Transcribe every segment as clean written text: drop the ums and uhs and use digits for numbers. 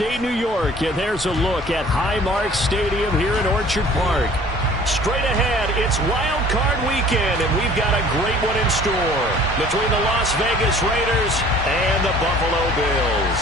New York, and there's a look at Highmark Stadium here in Orchard Park. Straight ahead, it's Wild Card Weekend, and we've got a great one in store between the Las Vegas Raiders and the Buffalo Bills.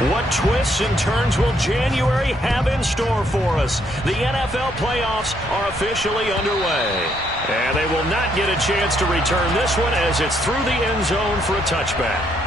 What twists and turns will January have in store for us? The NFL playoffs are officially underway. And they will not get a chance to return this one as it's through the end zone for a touchback.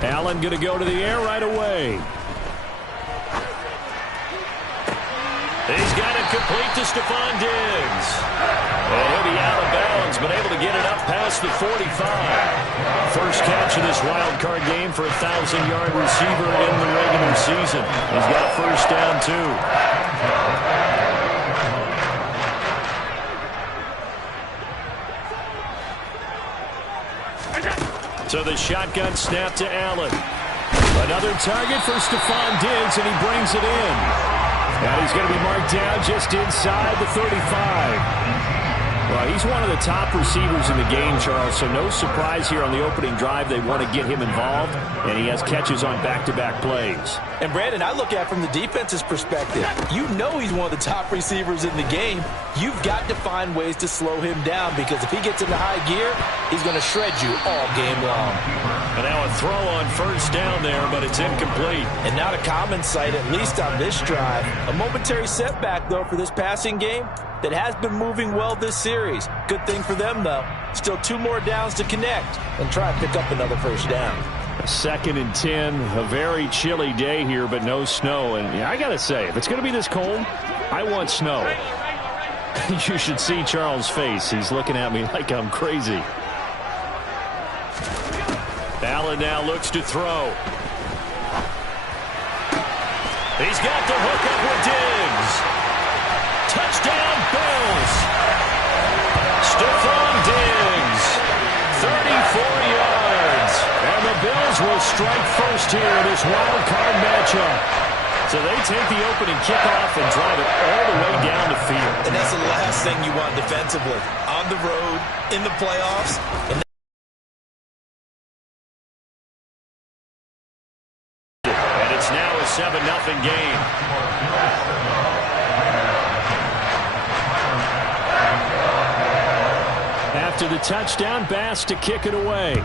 Allen going to go to the air right away. He's got it complete to Stephon Diggs. And he'll be out of bounds, but able to get it up past the 45. First catch of this wild card game for a 1,000-yard receiver in the regular season. He's got a first down, too. So the shotgun snap to Allen. Another target for Stephon Diggs, and he brings it in. And he's going to be marked down just inside the 35. Well, he's one of the top receivers in the game, Charles, so no surprise here on the opening drive. They want to get him involved, and he has catches on back-to-back plays. And, Brandon, I look at it from the defense's perspective. You know he's one of the top receivers in the game. You've got to find ways to slow him down because if he gets into high gear, he's going to shred you all game long. And now a throw on first down there, but it's incomplete. And not a common sight, at least on this drive. A momentary setback, though, for this passing game that has been moving well this series. Good thing for them, though. Still 2 more downs to connect and try to pick up another first down. 2nd and 10, a very chilly day here, but no snow. And yeah, I got to say, if it's going to be this cold, I want snow. You should see Charles' face. He's looking at me like I'm crazy. Allen now looks to throw. He's got the hook up with Diggs. Touchdown, Bills. Stephon Diggs, 34 yards. And the Bills will strike first here in this wild card matchup. So they take the opening kickoff and drive it all the way down the field. And that's the last thing you want defensively. On the road, in the playoffs. And it's now a 7-0 game. After the touchdown, Bass to kick it away.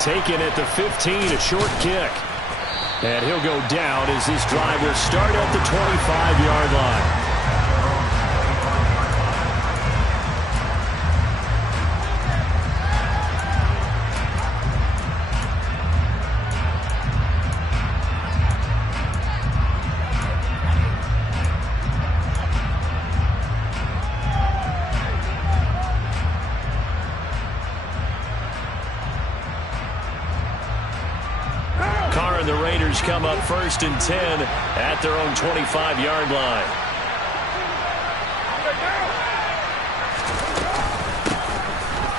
Taken at the 15, a short kick. And he'll go down as this drive will start at the 25-yard line. The Raiders come up 1st and 10 at their own 25-yard line.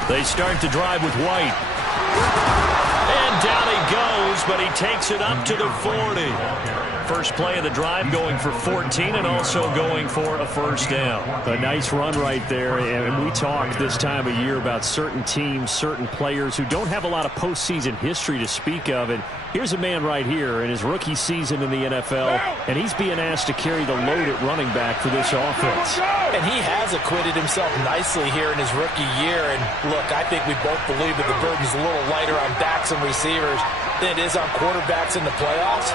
They start the drive with White. And down he goes, but he takes it up to the 40. First play of the drive going for 14 and also going for a first down. A nice run right there, and we talk this time of year about certain teams, certain players who don't have a lot of postseason history to speak of, and here's a man right here in his rookie season in the NFL, and he's being asked to carry the load at running back for this offense. And he has acquitted himself nicely here in his rookie year, and look, I think we both believe that the burden's a little lighter on backs and receivers than it is on quarterbacks in the playoffs.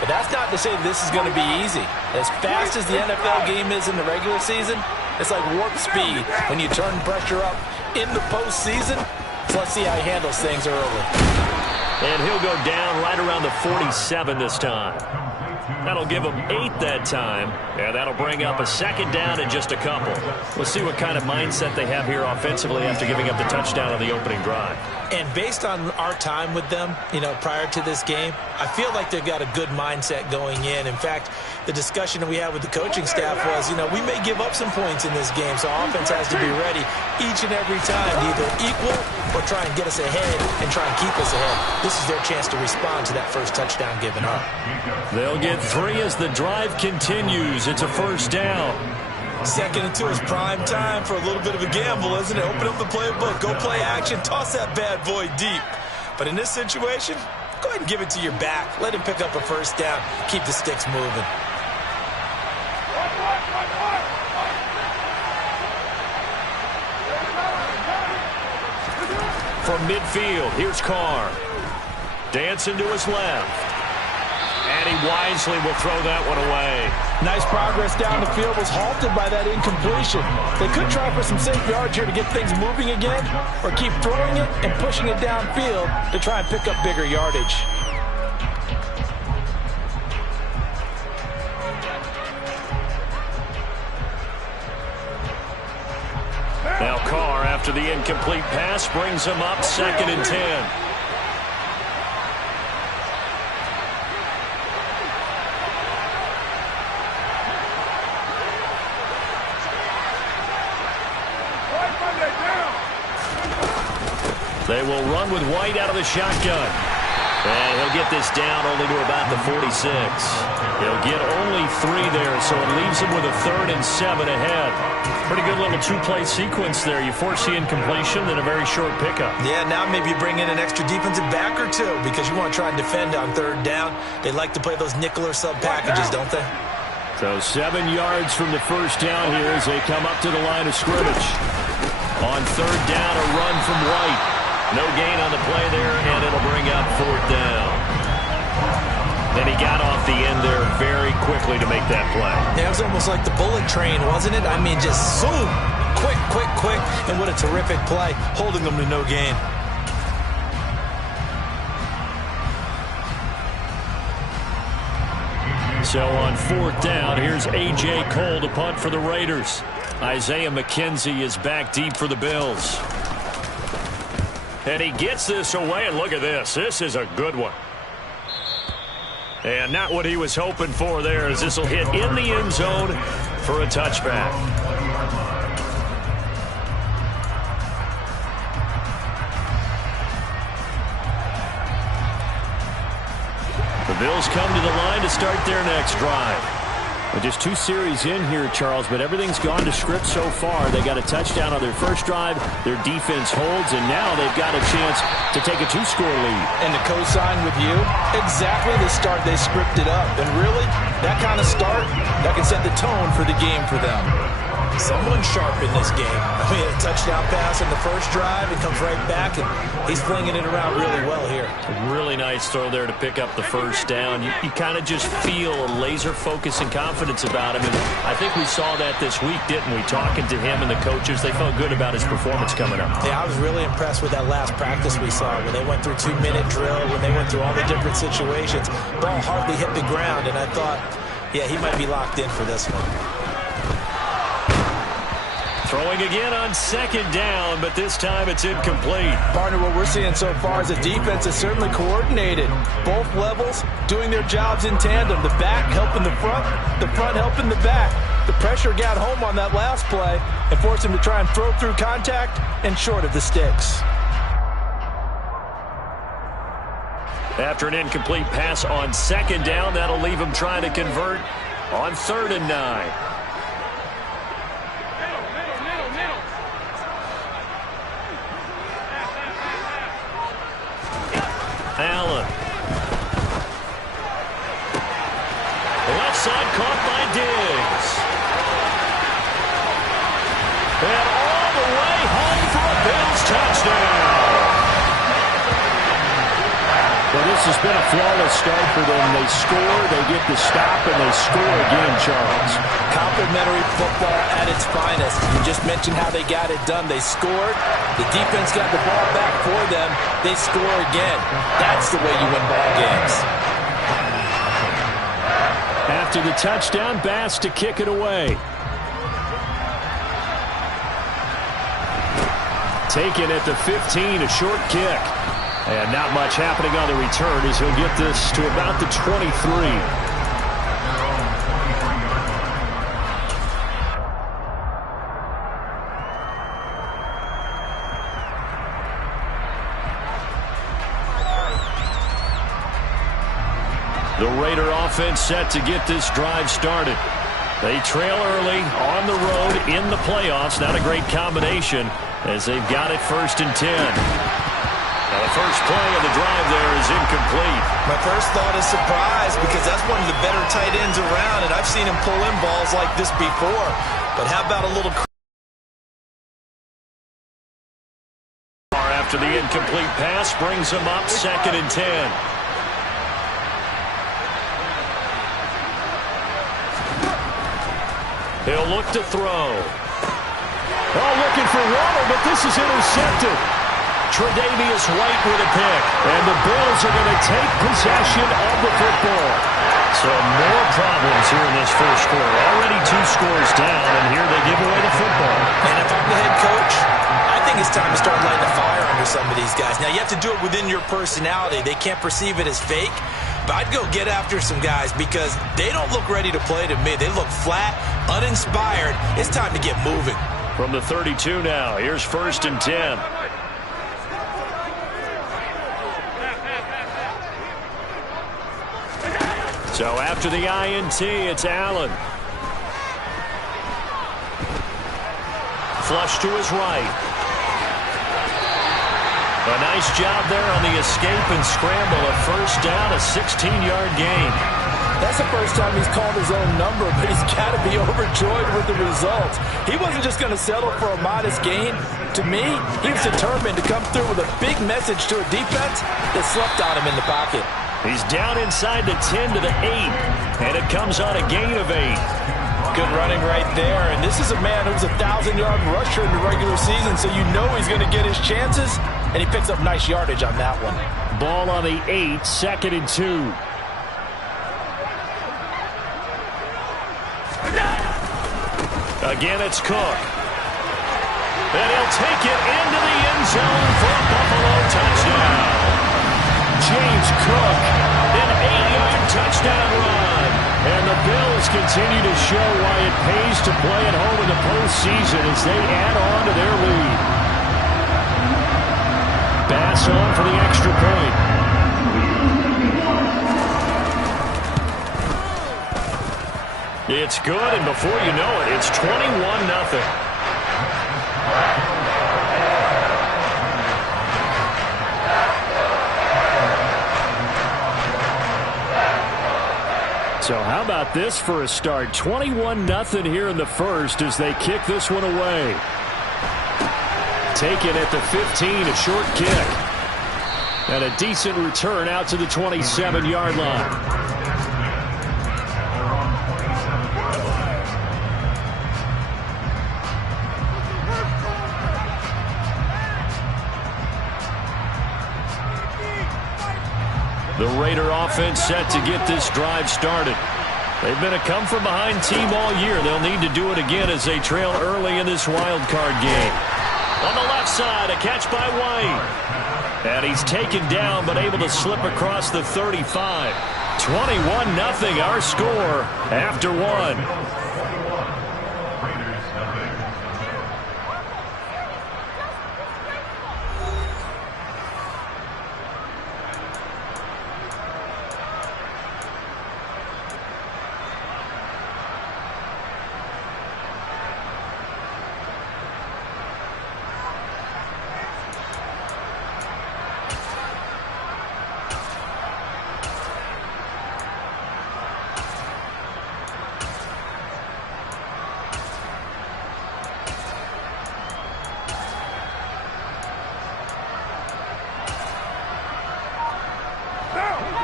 But that's not to say this is going to be easy. As fast as the NFL game is in the regular season, it's like warp speed when you turn pressure up in the postseason. So let's see how he handles things early. And he'll go down right around the 47 this time. That'll give them 8 that time, and that'll bring up a second down in just a couple. We'll see what kind of mindset they have here offensively after giving up the touchdown on the opening drive. And based on our time with them, prior to this game, I feel like they've got a good mindset going in. In fact, the discussion that we had with the coaching staff was, we may give up some points in this game, so offense has to be ready each and every time to either equal or try and get us ahead and try and keep us ahead. This is their chance to respond to that first touchdown given up. They'll get 3 as the drive continues. It's a first down. 2nd and 2 is prime time for a little bit of a gamble, isn't it? Open up the playbook, go play action, toss that bad boy deep. But in this situation, go ahead and give it to your back. Let him pick up a first down. Keep the sticks moving. From midfield, here's Carr. Dancing to his left. And he wisely will throw that one away. Nice progress down the field, was halted by that incompletion. They could try for some safe yards here to get things moving again, or keep throwing it and pushing it downfield to try and pick up bigger yardage. Now Carr, after the incomplete pass, brings him up 2nd and 10. They will run with White out of the shotgun. And he'll get this down only to about the 46. He'll get only 3 there, so it leaves him with a 3rd and 7 ahead. Pretty good little 2-play sequence there. You force the incompletion, then a very short pickup. Yeah, now maybe you bring in an extra defensive back or 2 because you want to try and defend on 3rd down. They like to play those nickel or sub packages, don't they? So 7 yards from the first down here as they come up to the line of scrimmage. On 3rd down, a run from White. No gain on the play there, and it'll bring up 4th down. And he got off the end there very quickly to make that play. Yeah, it was almost like the bullet train, wasn't it? I mean, just zoom, quick, quick, quick, and what a terrific play, holding them to no gain. So on 4th down, here's A.J. Cole to punt for the Raiders. Isaiah McKenzie is back deep for the Bills. And he gets this away, and look at this. This is a good one. And not what he was hoping for there, as this will hit in the end zone for a touchback. The Bills come to the line to start their next drive. Well, just 2 series in here, Charles, but everything's gone to script so far. They got a touchdown on their first drive. Their defense holds, and now they've got a chance to take a 2-score lead. And to co-sign with you, exactly the start they scripted up. And really, that kind of start, that can set the tone for the game for them. Someone sharp in this game. I mean, a touchdown pass in the first drive, and comes right back, and he's flinging it around really well here. A really nice throw there to pick up the first down. You kind of just feel a laser focus and confidence about him, and I think we saw that this week, didn't we? Talking to him and the coaches, they felt good about his performance coming up. Yeah, I was really impressed with that last practice we saw, when they went through 2-minute drill, when they went through all the different situations. Ball hardly hit the ground, and I thought, yeah, he might be locked in for this one. Throwing again on 2nd down, but this time it's incomplete. Partner, what we're seeing so far is the defense is certainly coordinated. Both levels doing their jobs in tandem. The back helping the front helping the back. The pressure got home on that last play and forced him to try and throw through contact and short of the sticks. After an incomplete pass on 2nd down, that'll leave him trying to convert on 3rd and 9. Allen. Left side caught by Diggs. And all the way home for a Bills touchdown. Well, this has been a flawless start for them. They score, they get the stop, and they score again, Charles. Complimentary football at its finest. You just mentioned how they got it done. They scored. The defense got the ball back for them. They score again. That's the way you win ball games. After the touchdown, Bass to kick it away. Taken at the 15, a short kick. And not much happening on the return as he'll get this to about the 23. The Raider offense set to get this drive started. They trail early on the road in the playoffs. Not a great combination as they've got it 1st and 10. Now the first play of the drive there is incomplete. My first thought is surprise because that's one of the better tight ends around, and I've seen him pull in balls like this before. But how about a little... After the incomplete pass brings him up 2nd and 10. He'll look to throw. Oh, looking for Waddle, but this is intercepted. Tre'Davious White with a pick. And the Bills are going to take possession of the football. So more problems here in this first quarter. Already 2 scores down, and here they give away the football. And if I'm the head coach, I think it's time to start lighting a fire under some of these guys. Now, you have to do it within your personality. They can't perceive it as fake. But I'd go get after some guys because they don't look ready to play to me. They look flat, uninspired. It's time to get moving. From the 32 now, here's 1st and 10. So after the INT, it's Allen. Flush to his right. A nice job there on the escape and scramble. A 1st down, a 16-yard gain. That's the first time he's called his own number, but he's got to be overjoyed with the results. He wasn't just going to settle for a modest gain. To me, he was determined to come through with a big message to a defense that slept on him in the pocket. He's down inside the 10 to the 8, and it comes on a gain of 8. Good running right there, and this is a man who was a 1,000-yard rusher in the regular season, so you know he's going to get his chances, and he picks up nice yardage on that one. Ball on the 8, 2nd and 2. Again, it's Cook. And he'll take it into the end zone for a Buffalo touchdown. James Cook, an 8-yard touchdown run. And the Bills continue to show why it pays to play at home in the postseason as they add on to their lead. Bass on for the extra point. It's good, and before you know it, it's 21-0. So how about this for a start? 21-0 here in the first as they kick this one away. Taken at the 15, a short kick. And a decent return out to the 27-yard line. The Raider offense set to get this drive started. They've been a come-from-behind team all year. They'll need to do it again as they trail early in this wild card game. On the left side, a catch by White. And he's taken down but able to slip across the 35. 21-0 our score after one.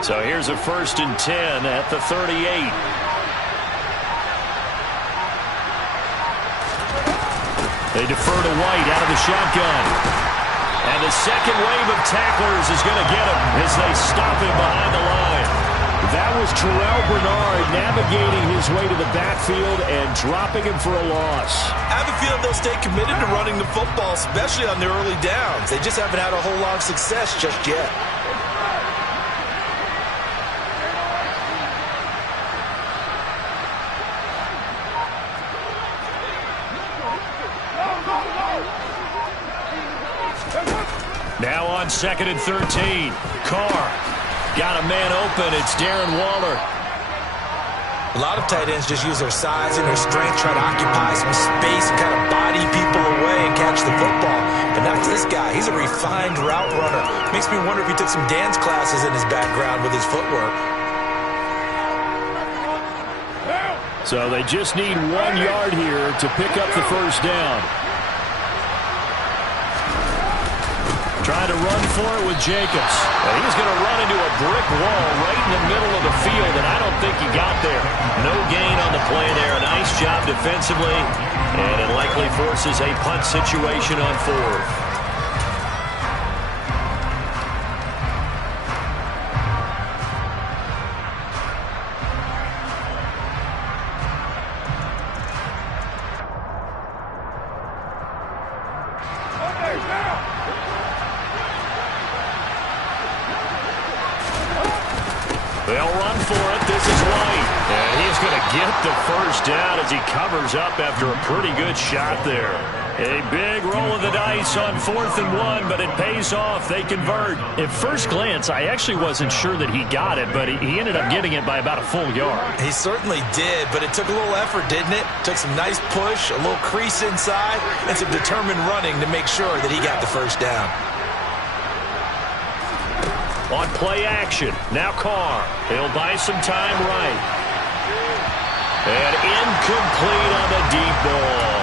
So here's a 1st and 10 at the 38. They defer to White out of the shotgun. And the second wave of tacklers is going to get him as they stop him behind the line. That was Terrell Bernard navigating his way to the backfield and dropping him for a loss. I have a feeling they'll stay committed to running the football, especially on their early downs. They just haven't had a whole lot of success just yet. Now on 2nd and 13. Carr got a man open. It's Darren Waller. A lot of tight ends just use their size and their strength, try to occupy some space and kind of body people away and catch the football. But not this guy. He's a refined route runner. Makes me wonder if he took some dance classes in his background with his footwork. So they just need 1 yard here to pick up the first down. Trying to run for it with Jacobs. And he's going to run into a brick wall right in the middle of the field, and I don't think he got there. No gain on the play there. A nice job defensively, and it likely forces a punt situation on 4th. They'll run for it. This is White. And he's going to get the first down as he covers up after a pretty good shot there. A big roll of the dice on 4th and 1, but it pays off. They convert. At first glance, I actually wasn't sure that he got it, but he ended up getting it by about a full yard. He certainly did, but it took a little effort, didn't it? Took some nice push, a little crease inside, and some determined running to make sure that he got the first down. On play action, now Carr. He'll buy some time right. And incomplete on the deep ball.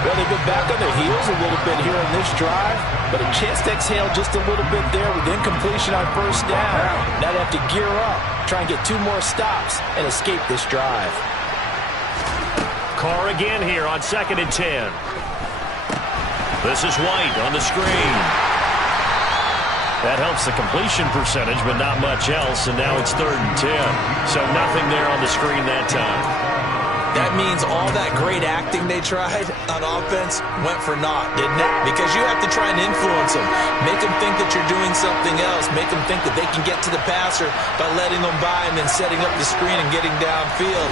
Well, they've been back on their heels a little bit here on this drive, but a chance to exhale just a little bit there with incompletion on first down. Now they have to gear up, try and get 2 more stops, and escape this drive. Carr again here on 2nd and 10. This is White on the screen. That helps the completion percentage, but not much else, and now it's 3rd and 10. So nothing there on the screen that time. That means all that great acting they tried on offense went for naught, didn't it? Because you have to try and influence them. Make them think that you're doing something else. Make them think that they can get to the passer by letting them by and then setting up the screen and getting downfield.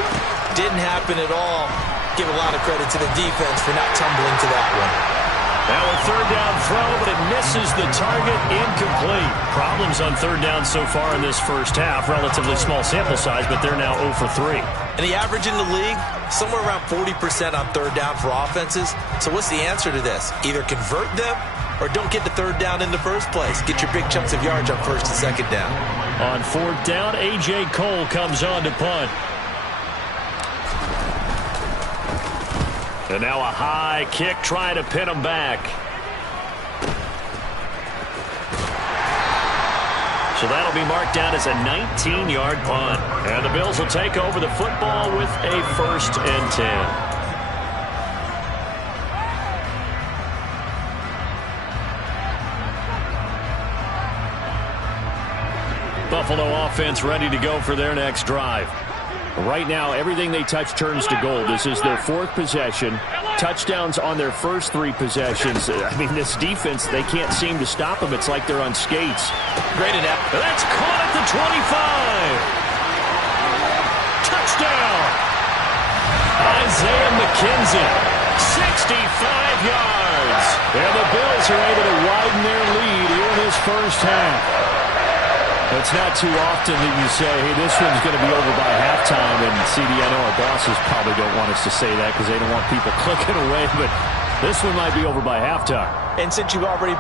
Didn't happen at all. Give a lot of credit to the defense for not tumbling to that one. Now a 3rd down throw, but it misses the target. Incomplete. Problems on 3rd down so far in this first half. Relatively small sample size, but they're now 0 for 3. And the average in the league, somewhere around 40% on 3rd down for offenses. So what's the answer to this? Either convert them or don't get the 3rd down in the first place. Get your big chunks of yards on 1st and 2nd down. On 4th down, A.J. Cole comes on to punt. And now a high kick trying to pin him back. So that'll be marked down as a 19-yard punt. And the Bills will take over the football with a 1st and 10. Buffalo offense ready to go for their next drive. Right now, everything they touch turns to gold. This is their 4th possession. Touchdowns on their first 3 possessions. I mean, this defense, they can't seem to stop them. It's like they're on skates. Great enough. That's caught at the 25. Touchdown. Isaiah McKenzie, 65 yards. And the Bills are able to widen their lead here in this first half. It's not too often that you say, hey, this one's going to be over by halftime. And, CD, I know our bosses probably don't want us to say that because they don't want people clicking away. But this one might be over by halftime. And since you've already